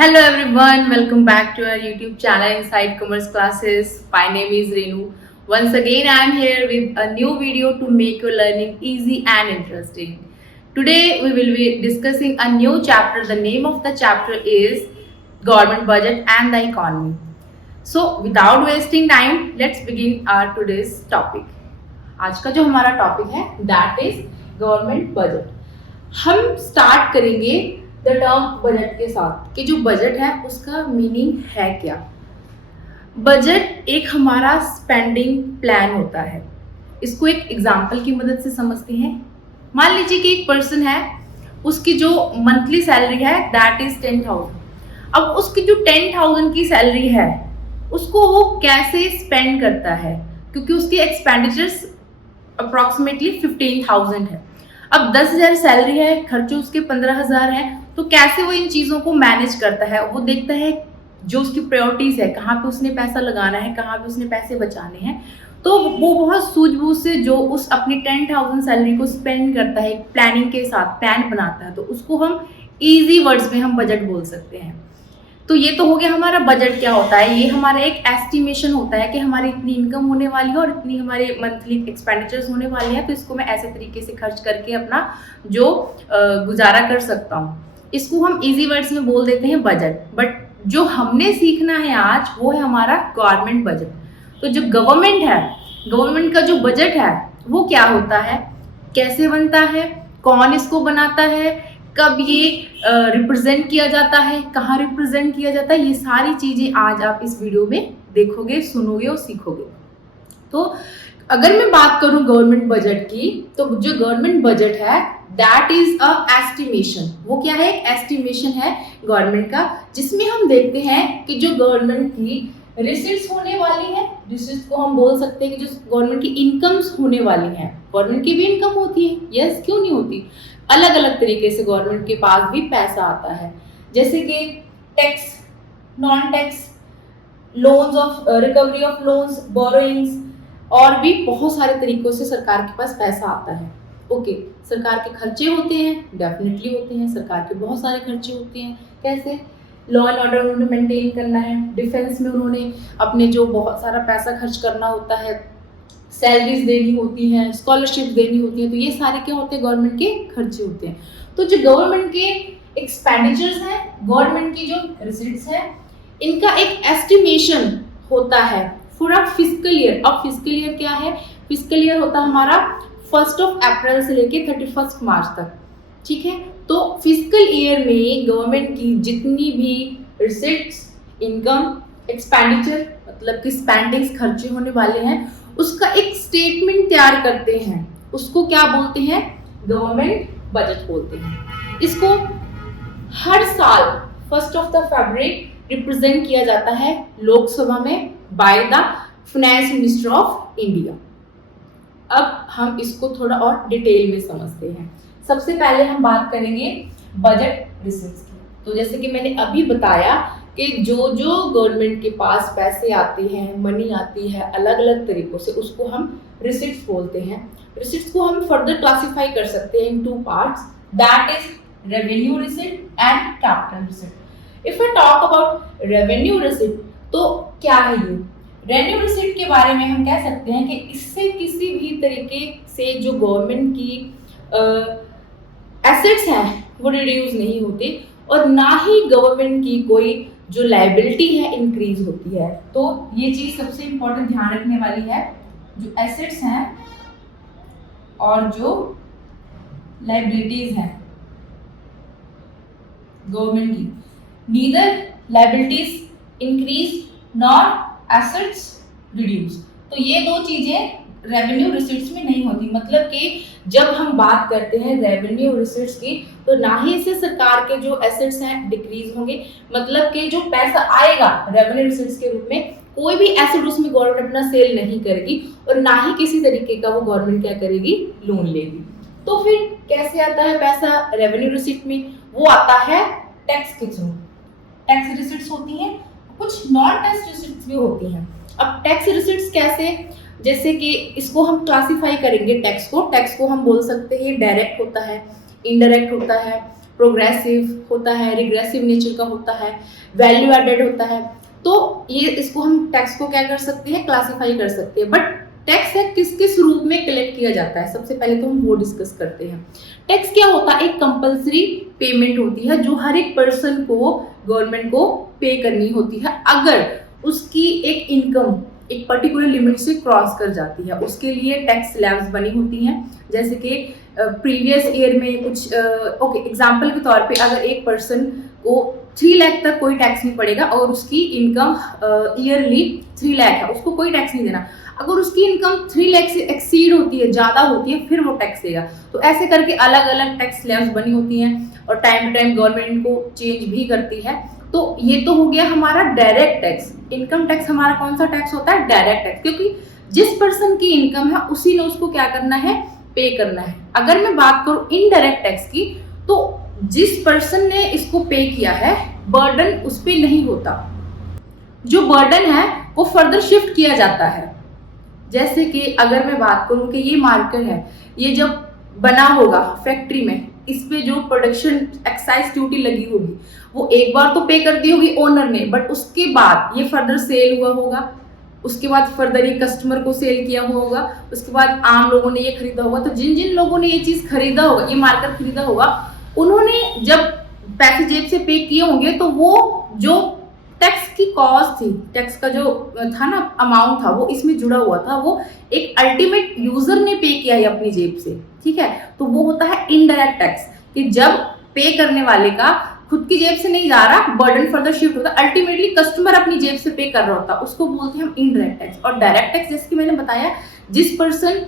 Hello everyone, welcome back to our YouTube channel Inside Commerce Classes. My name is Renu. Once again, I am here with a new video to make your learning easy and interesting. Today, we will be discussing a new chapter. The name of the chapter is Government Budget and the Economy. So, without wasting time, let's begin our today's topic. आज का जो हमारा topic है that is government budget. हम start करेंगे the term budget के साथ कि जो बजट है उसका मीनिंग है क्या। बजट एक हमारा स्पेंडिंग प्लान होता है। इसको एक एग्जांपल की मदद से समझते हैं। मान लीजिए कि एक पर्सन है, उसकी जो मंथली सैलरी है दैट इज 10,000। अब उसकी जो 10,000 की सैलरी है उसको वो कैसे स्पेंड करता है, क्योंकि उसकी एक्सपेंडिचर्स अप्रॉक्सीमेटली 15,000 है। अब 10,000 सैलरी है, खर्चे उसके 15,000 है, तो कैसे वो इन चीज़ों को मैनेज करता है। वो देखता है जो उसकी प्रायोरिटीज़ है, कहाँ पे उसने पैसा लगाना है, कहाँ पे उसने पैसे बचाने हैं। तो वो बहुत सूझबूझ से जो उस अपनी 10,000 सैलरी को स्पेंड करता है, प्लानिंग के साथ प्लान बनाता है, तो उसको हम ईजी वर्ड्स में हम बजट बोल सकते हैं। तो ये तो हो गया हमारा बजट क्या होता है। ये हमारा एक एस्टिमेशन होता है कि हमारी इतनी इनकम होने वाली है और इतनी हमारे मंथली एक्सपेंडिचर्स होने वाली है, तो इसको मैं ऐसे तरीके से खर्च करके अपना जो गुजारा कर सकता हूँ, इसको हम इजी वर्ड्स में बोल देते हैं बजट। बट जो हमने सीखना है आज वो है हमारा गवर्नमेंट बजट। तो जो गवर्नमेंट है, गवर्नमेंट का जो बजट है वो क्या होता है, कैसे बनता है, कौन इसको बनाता है, कब ये रिप्रेजेंट किया जाता है, कहाँ रिप्रेजेंट किया जाता है, ये सारी चीज़ें आज आप इस वीडियो में देखोगे, सुनोगे और सीखोगे। तो अगर मैं बात करूं गवर्नमेंट बजट की, तो जो गवर्नमेंट बजट है दैट इज अ एस्टिमेशन। वो क्या है, एक एस्टिमेशन है गवर्नमेंट का, जिसमें हम देखते हैं कि जो गवर्नमेंट की रिसीट्स होने वाली है, रिसीट्स को हम बोल सकते हैं कि जो गवर्नमेंट की इनकम्स होने वाली हैं। गवर्नमेंट की भी इनकम होती है, यस, क्यों नहीं होती। अलग अलग तरीके से गवर्नमेंट के पास भी पैसा आता है, जैसे कि tax, non tax, loans of recovery of loans, borrowings, और भी बहुत सारे तरीकों से सरकार के पास पैसा आता है। ओके, सरकार के खर्चे होते हैं, डेफिनेटली होते हैं, सरकार के बहुत सारे खर्चे होते हैं। कैसे, लॉ एंड ऑर्डर उन्होंने मेंटेन करना है, डिफेंस में उन्होंने अपने जो बहुत सारा पैसा खर्च करना होता है, सैलरीज देनी होती हैं, स्कॉलरशिप देनी होती हैं, तो ये सारे क्या होते हैं, गवर्नमेंट के खर्चे होते हैं। तो जो गवर्नमेंट के एक्सपेंडिचर्स हैं, गवर्नमेंट की जो रिसीट्स है, इनका एक एस्टिमेशन होता है फॉर अ फिस्कल ईयर। अब फिस्कल ईयर क्या है, फिस्कल ईयर होता है हमारा 1 अप्रैल से लेके 31 मार्च तक, ठीक है। तो फिस्कल ईयर में गवर्नमेंट की जितनी भी रिसीट्स, इनकम, एक्सपेंडिचर मतलब कि स्पेंडिंग्स, खर्चे होने वाले हैं, उसका एक स्टेटमेंट तैयार करते हैं। उसको क्या बोलते हैं, गवर्नमेंट बजट बोलते हैं। इसको हर साल 1 फरवरी रिप्रेजेंट किया जाता है लोकसभा में by the finance minister of India. अब हम इसको थोड़ा और डिटेल में समझते हैं। सबसे पहले हम बात करेंगे बजट रिसीट्स की। तो जैसे कि मैंने अभी बताया कि जो जो गवर्नमेंट के पास पैसे आते हैं, मनी आती है अलग अलग तरीकों से, उसको हम रिसीट्स बोलते हैं। रिसीट्स को हम फर्दर क्लासिफाई कर सकते हैं इन 2 parts, that is revenue receipt and capital receipt. If I talk about revenue receipt, तो क्या है ये रेवेन्यू रिसीट के बारे में हम कह सकते हैं कि इससे किसी भी तरीके से जो गवर्नमेंट की एसेट्स हैं वो रिड्यूस नहीं होते, और ना ही गवर्नमेंट की कोई जो लायबिलिटी है इंक्रीज होती है। तो ये चीज सबसे इंपॉर्टेंट ध्यान रखने वाली है, जो एसेट्स हैं और जो लायबिलिटीज हैं गवर्नमेंट की, neither liabilities increase nor assets reduce. तो ये 2 चीजें रेवेन्यू रिसीट्स में नहीं होती। मतलब कि जब हम बात करते हैं रेवेन्यू रिसीट्स की, तो ना ही इससे सरकार के जो एसेट्स हैं डिक्रीज होंगे, मतलब कि जो पैसा आएगा रेवेन्यू रिसीट्स के रूप में, कोई भी एसेट उसमें गवर्नमेंट अपना सेल नहीं करेगी, और ना ही किसी तरीके का वो गवर्नमेंट क्या करेगी, लोन लेगी। तो फिर कैसे आता है पैसा रेवेन्यू रिसीट में, वो आता है टैक्स के थ्रू। टैक्स रिसीट्स होती हैं, कुछ नॉन टैक्स रिसीट्स भी होती हैं। अब टैक्स रिसीट्स कैसे, जैसे कि इसको हम क्लासिफाई करेंगे टैक्स को हम बोल सकते हैं डायरेक्ट होता है, इनडायरेक्ट होता है, प्रोग्रेसिव होता है, रिग्रेसिव नेचर का होता है, वैल्यू एडेड होता है। तो ये इसको हम टैक्स को क्या कर सकते हैं, क्लासिफाई कर सकते हैं। बट टैक्स है किस किस रूप में कलेक्ट किया जाता है, सबसे पहले तो हम वो डिस्कस करते हैं। टैक्स क्या होता है, एक कंपल्सरी पेमेंट होती है जो हर एक पर्सन को गवर्नमेंट को पे करनी होती है अगर उसकी एक इनकम एक पर्टिकुलर लिमिट से क्रॉस कर जाती है। उसके लिए टैक्स स्लैब्स बनी होती हैं, जैसे कि प्रीवियस ईयर में कुछ ओके एग्जांपल के तौर पे अगर एक पर्सन को 3 लाख तक कोई टैक्स नहीं पड़ेगा और उसकी इनकम ईयरली 3 लाख है, उसको कोई टैक्स नहीं देना। अगर उसकी इनकम 3 लाख से एक्सीड होती है, ज़्यादा होती है, फिर वो टैक्स देगा। तो ऐसे करके अलग अलग टैक्स स्लैब्स बनी होती हैं और टाइम टू टाइम गवर्नमेंट को चेंज भी करती है। तो ये तो हो गया हमारा डायरेक्ट टैक्स। इनकम टैक्स हमारा कौन सा टैक्स होता है, डायरेक्ट टैक्स, क्योंकि जिस पर्सन की इनकम है उसी ने उसको क्या करना है, पे करना है। अगर मैं बात करूं इनडायरेक्ट टैक्स की, तो जिस पर्सन ने इसको पे किया है बर्डन उस पर नहीं होता, जो बर्डन है वो फर्दर शिफ्ट किया जाता है। जैसे कि अगर मैं बात करूं कि ये मार्कर है, ये जब बना होगा फैक्ट्री में, इस पे जो प्रोडक्शन एक्साइज ड्यूटी लगी होगी वो एक बार तो पे कर दी होगी ओनर ने, बट उसके बाद ये फर्दर सेल हुआ होगा, उसके बाद फर्दर ये कस्टमर को सेल किया हुआ होगा, उसके बाद आम लोगों ने ये खरीदा होगा। तो जिन जिन लोगों ने ये चीज खरीदा होगा, ये मार्कर खरीदा होगा, उन्होंने जब पैसे जेब से पे किए होंगे तो वो जो टैक्स की कॉस्ट थी, टैक्स का जो था ना अमाउंट था, वो इसमें जुड़ा हुआ था, वो एक अल्टीमेट यूजर ने पे किया है अपनी जेब से, ठीक है। तो वो होता है इनडायरेक्ट टैक्स, कि जब पे करने वाले का खुद की जेब से नहीं जा रहा, बर्डन फर्दर शिफ्ट होता, अल्टीमेटली कस्टमर अपनी जेब से पे कर रहा होता, उसको बोलते हैं हम इनडायरेक्ट टैक्स। और डायरेक्ट टैक्स जैसे कि मैंने बताया, जिस पर्सन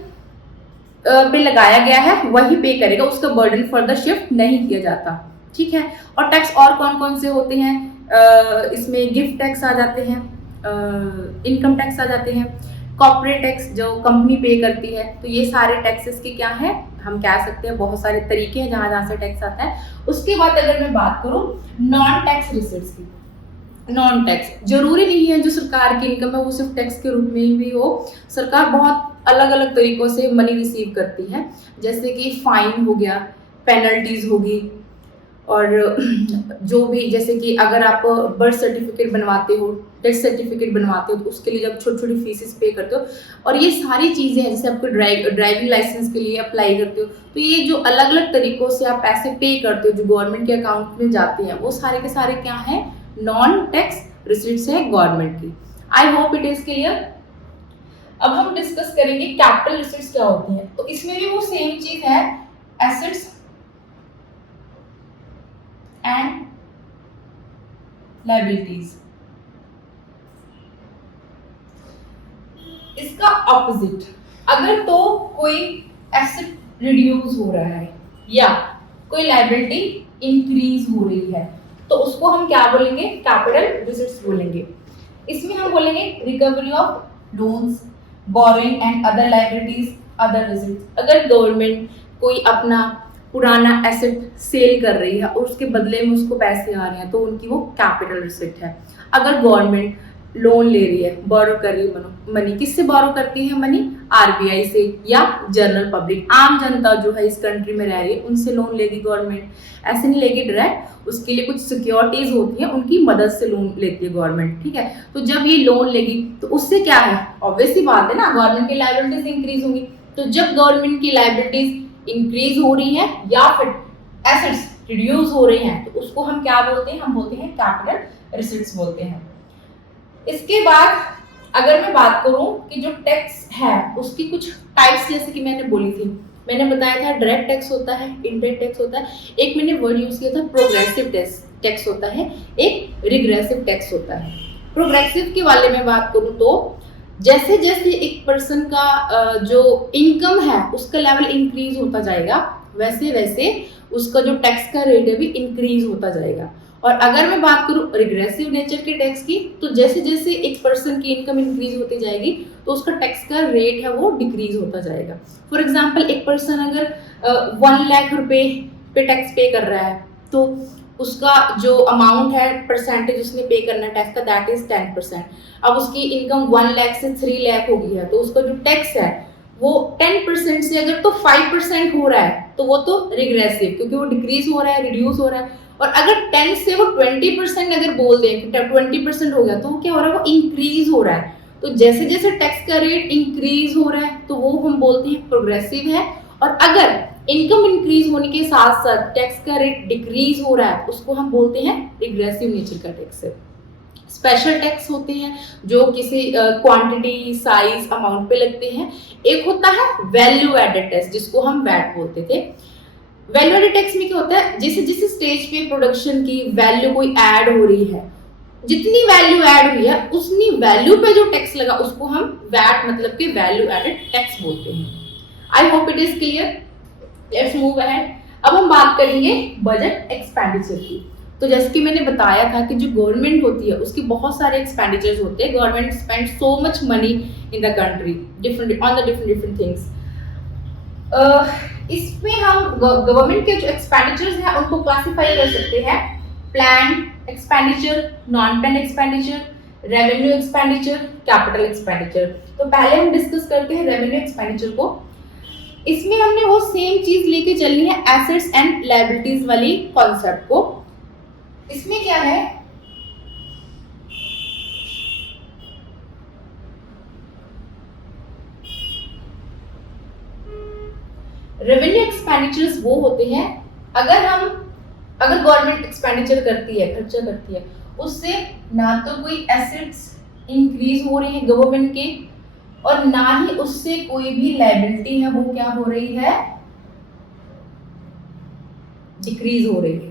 पे लगाया गया है वही पे करेगा, उसका बर्डन फर्दर शिफ्ट नहीं किया जाता, ठीक है। और टैक्स और कौन कौन से होते हैं, इसमें गिफ्ट टैक्स आ जाते हैं, इनकम टैक्स आ जाते हैं, कॉर्पोरेट टैक्स जो कंपनी पे करती है। तो ये सारे टैक्सेस के क्या है, हम कह सकते हैं बहुत सारे तरीके हैं जहां जहां से टैक्स आता है। उसके बाद अगर मैं बात करूं नॉन टैक्स रिसीट्स की, नॉन टैक्स जरूरी नहीं है जो सरकार की इनकम है वो सिर्फ टैक्स के रूप में ही भी हो। सरकार बहुत अलग अलग तरीकों से मनी रिसीव करती है, जैसे कि फाइन हो गया, पेनल्टीज होगी, और जो भी जैसे कि अगर आप बर्थ सर्टिफिकेट बनवाते हो, डेथ सर्टिफिकेट बनवाते हो, तो उसके लिए जब छोटी छोटी फीसेस पे करते हो, और ये सारी चीज़ें हैं जैसे आपको ड्राइविंग लाइसेंस के लिए अप्लाई करते हो, तो ये जो अलग अलग तरीकों से आप पैसे पे करते हो जो गवर्नमेंट के अकाउंट में जाते हैं, वो सारे के सारे क्या हैं, नॉन टैक्स रिसीट्स है गवर्नमेंट की। I hope it is clear. अब हम डिस्कस करेंगे कैपिटल रिसीट्स क्या होती हैं। तो इसमें भी वो सेम चीज है, एसेट्स एंड लायबिलिटीज। इसका ऑपोजिट, अगर तो कोई एसेट रिड्यूस हो रहा है या कोई लायबिलिटी इंक्रीज हो रही है, तो उसको हम क्या बोलेंगे, कैपिटल रिसीट्स बोलेंगे। इसमें हम बोलेंगे recovery of loans, borrowing and other liabilities, other receipts. अगर गवर्नमेंट कोई अपना पुराना एसेट सेल कर रही है और उसके बदले में उसको पैसे आ रहे हैं, तो उनकी वो कैपिटल रिसीट है। अगर गवर्नमेंट लोन ले रही है, बोरो कर रही है मनी, किससे बोरो करती है मनी, आरबीआई से या जनरल पब्लिक, आम जनता जो है इस कंट्री में रह रही है उनसे लोन लेगी गवर्नमेंट, ऐसे नहीं लेगी डायरेक्ट, उसके लिए कुछ सिक्योरिटीज होती हैं, उनकी मदद से लोन लेती है गवर्नमेंट, ठीक है। तो जब ये लोन लेगी तो उससे क्या है, ऑब्वियस सी बात है ना, गवर्नमेंट की लायबिलिटीज इंक्रीज होंगी। तो जब गवर्नमेंट की लायबिलिटीज इंक्रीज हो रही है या फिर एसेट्स रिड्यूस हो रहे हैं, तो उसको हम क्या बोलते हैं, हम बोलते हैं कैपिटल रिसीट्स बोलते हैं। इसके बाद अगर मैं बात करूं कि जो टैक्स है उसकी कुछ टाइप्स, जैसे कि मैंने बोली थी, मैंने बताया था डायरेक्ट टैक्स होता है, इनडायरेक्ट टैक्स होता है, एक मैंने वर्ड यूज किया था प्रोग्रेसिव टैक्स होता है, एक रिग्रेसिव टैक्स होता है। प्रोग्रेसिव के वाले में बात करूं तो जैसे जैसे एक पर्सन का जो इनकम है उसका लेवल इंक्रीज होता जाएगा, वैसे वैसे उसका जो टैक्स का रेट है भी इंक्रीज होता जाएगा। और अगर मैं बात करूं रिग्रेसिव नेचर के टैक्स की, तो जैसे जैसे एक पर्सन की इनकम इंक्रीज होती जाएगी तो उसका टैक्स का रेट है वो डिक्रीज होता जाएगा। फॉर एग्जांपल एक पर्सन अगर 1 लाख रुपए पे टैक्स पे कर रहा है, तो उसका जो अमाउंट है, परसेंटेज उसने पे करना है टैक्स का, दैट इज 10%। अब उसकी इनकम 1 लाख से 3 लाख हो गई है, तो उसका जो टैक्स है वो 10% से अगर तो 5% हो रहा है तो वो तो रिग्रेसिव, क्योंकि वो डिक्रीज हो रहा है, रिड्यूस हो रहा है। और अगर 10 से वो 20% अगर बोल दें कि 20% हो गया, तो क्या हो रहा है, वो इंक्रीज हो रहा है। तो जैसे जैसे टैक्स का रेट इंक्रीज हो रहा है तो वो हम बोलते हैं प्रोग्रेसिव है। और अगर इनकम इंक्रीज होने के साथ साथ टैक्स का रेट डिक्रीज हो रहा है, उसको हम बोलते हैं रिग्रेसिव नेचर का टैक्स है। स्पेशल टैक्स होते हैं जो किसी क्वांटिटी, साइज, अमाउंट पे लगते हैं। एक होता है वैल्यू एडेड टैक्स, जिसको हम वैट बोलते थे। वैल्यू एडेड टैक्स में क्या होता है, जिस जिस स्टेज पे प्रोडक्शन की वैल्यू कोई ऐड हो रही है, जितनी वैल्यू ऐड हुई है उतनी वैल्यू पे जो टैक्स लगा उसको हम वैट मतलब कि वैल्यू एडेड टैक्स बोलते हैं। I hope it is clear. Let's move ahead. अब हम बात करेंगे बजट एक्सपेंडिचर की। तो जैसे कि मैंने बताया था कि जो गवर्नमेंट होती है उसकी बहुत सारे एक्सपेंडिचर्स होते हैं। Government spend so much money in the country different on the different things. इसमें हम गवर्नमेंट के जो एक्सपेंडिचर्स हैं उनको क्लासिफाई कर सकते हैं: plan expenditure, non plan expenditure, revenue expenditure, capital expenditure. तो पहले हम डिस्कस करते हैं रेवेन्यू एक्सपेंडिचर को। इसमें हमने वो सेम चीज लेके चलनी है, एसेट्स एंड लायबिलिटीज वाली कॉन्सेप्ट को। इसमें क्या है, रेवेन्यू एक्सपेंडिचर्स वो होते हैं अगर गवर्नमेंट एक्सपेंडिचर करती है, खर्चा करती है, उससे ना तो कोई एसेट्स इंक्रीज हो रहे हैं गवर्नमेंट के, और ना ही उससे कोई भी लायबिलिटी है वो क्या हो रही है, डिक्रीज हो रही है।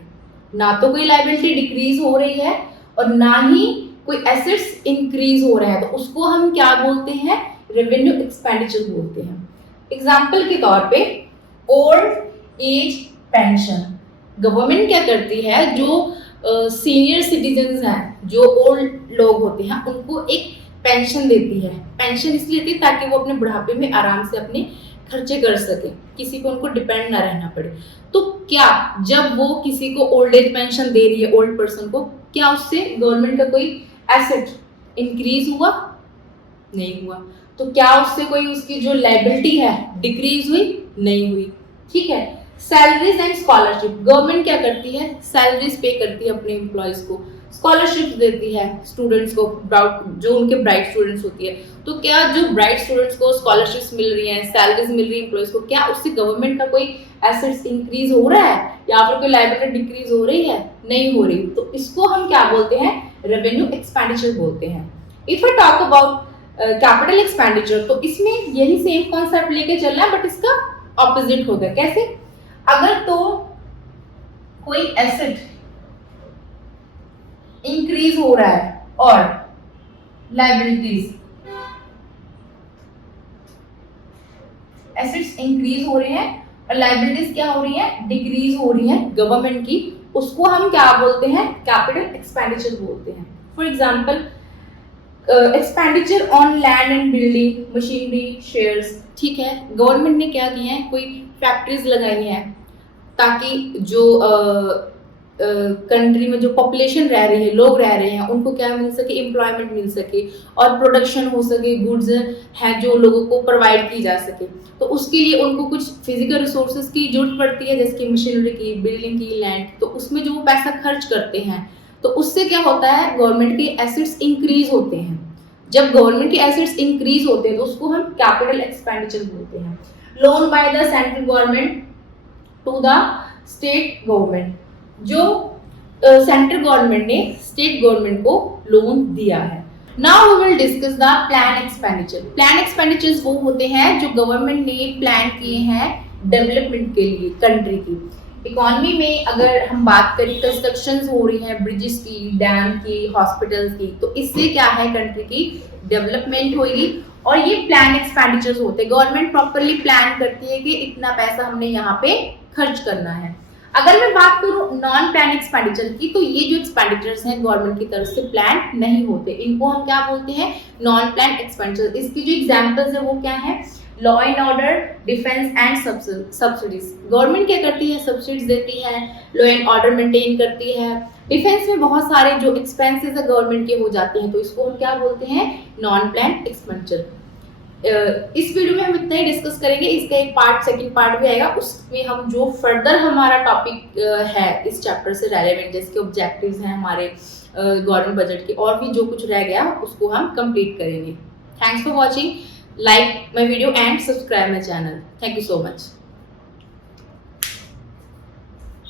ना तो कोई लायबिलिटी डिक्रीज हो रही है और ना ही कोई एसेट्स इंक्रीज हो रहे हैं, तो उसको हम क्या बोलते हैं, रेवेन्यू एक्सपेंडिचर बोलते हैं। एग्जाम्पल के तौर पे ओल्ड एज पेंशन। गवर्नमेंट क्या करती है, जो सीनियर सिटीजन्स हैं, जो ओल्ड लोग होते हैं, उनको एक पेंशन देती है। पेंशन इसलिए देती है ताकि वो अपने बुढ़ापे में आराम से अपने खर्चे कर सके, किसी को उनको डिपेंड ना रहना पड़े। तो क्या जब वो किसी को ओल्ड एज पेंशन दे रही है, ओल्ड पर्सन को, क्या उससे गवर्नमेंट का कोई एसेट इंक्रीज हुआ? नहीं हुआ। तो क्या उससे कोई उसकी जो लायबिलिटी है डिक्रीज हुई? नहीं हुई। ठीक है। Salaries and scholarship. गवर्नमेंट क्या करती है, सैलरीज पे करती है अपने एम्प्लॉयज को, स्कॉलरशिप देती है स्टूडेंट्स को, जो उनके ब्राइट स्टूडेंट्स होती है। तो क्या जो ब्राइट स्टूडेंट्स को स्कॉलरशिप्स मिल रही हैं, सैलरीज मिल रही है एम्प्लॉयज को, क्या उससे गवर्नमेंट का कोई एसेट्स इंक्रीज हो रहा है या फिर कोई लायबिलिटी डिक्रीज हो रही है? नहीं हो रही। तो इसको हम क्या बोलते हैं, रेवेन्यू एक्सपेंडिचर बोलते हैं। If I talk about capital expenditure, तो इसमें यही सेम कॉन्सेप्ट लेके चलना है, बट इसका ऑपोजिट होगा। कैसे? अगर तो कोई एसेट इंक्रीज हो रहा है और लायबिलिटीज, एसेट्स इंक्रीज हो रहे हैं और लायबिलिटीज क्या हो रही है, डिक्रीज हो रही है गवर्नमेंट की, उसको हम क्या बोलते हैं, कैपिटल एक्सपेंडिचर बोलते हैं। For example expenditure on land and building, machinery, shares. ठीक है, गवर्नमेंट ने क्या किया है, कोई फैक्ट्रीज लगाई हैं ताकि जो कंट्री में जो पॉपुलेशन रह रही है, लोग रह रहे हैं, उनको क्या मिल सके, एम्प्लॉयमेंट मिल सके और प्रोडक्शन हो सके, गुड्स हैं जो लोगों को प्रोवाइड की जा सके। तो उसके लिए उनको कुछ फिजिकल रिसोर्सेज की जरूरत पड़ती है, जैसे कि मशीनरी की, बिल्डिंग की, लैंड। तो उसमें जो वो पैसा खर्च करते हैं, तो उससे क्या होता है, गवर्नमेंट के एसेट्स इंक्रीज होते हैं। जब गवर्नमेंट के एसेट्स इंक्रीज होते हैं तो उसको हम कैपिटल एक्सपेंडिचर बोलते हैं। Loan by the central government to the state government, जो सेंट्रल गवर्नमेंट ने स्टेट गवर्नमेंट को लोन दिया है। Now we will discuss the plan expenditure. Plan expenditures वो होते हैं जो गवर्नमेंट ने प्लान किए हैं डेवलपमेंट के लिए कंट्री की। इकोनॉमी में अगर हम बात करें, कंस्ट्रक्शंस हो रही हैं, ब्रिजेस की, डैम की, हॉस्पिटल्स की, तो इससे क्या है, कंट्री की डेवलपमेंट होगी। और ये प्लान एक्सपेंडिचर्स होते हैं, गवर्नमेंट प्रॉपरली प्लान करती है कि इतना पैसा हमने यहाँ पे खर्च करना है। अगर मैं बात करूँ नॉन प्लान एक्सपेंडिचर की, तो ये जो एक्सपेंडिचर्स हैं गवर्नमेंट की तरफ से प्लान नहीं होते, इनको हम क्या बोलते हैं, नॉन प्लान एक्सपेंडिचर। इसकी जो एग्जांपल्स है वो क्या है, law and order, defence and subsidies. Government क्या करती है, सब्सिडीज देती है, लॉ एंड ऑर्डर मेंटेन करती है। डिफेंस में बहुत सारे जो एक्सपेंसेस है गवर्नमेंट के हो जाते हैं, तो इसको हम क्या बोलते हैं, नॉन प्लान एक्सपेंडिचर। इस वीडियो में हम इतना ही डिस्कस करेंगे। इसका एक पार्ट, सेकंड पार्ट भी आएगा, उसमें हम जो फर्दर हमारा टॉपिक है इस चैप्टर से रेलेवेंट, जैसे ऑब्जेक्टिव्स हैं हमारे गवर्नमेंट बजट के, और भी जो कुछ रह गया उसको हम कंप्लीट करेंगे। Thanks for watching, like my video and subscribe my channel. Thank you so much.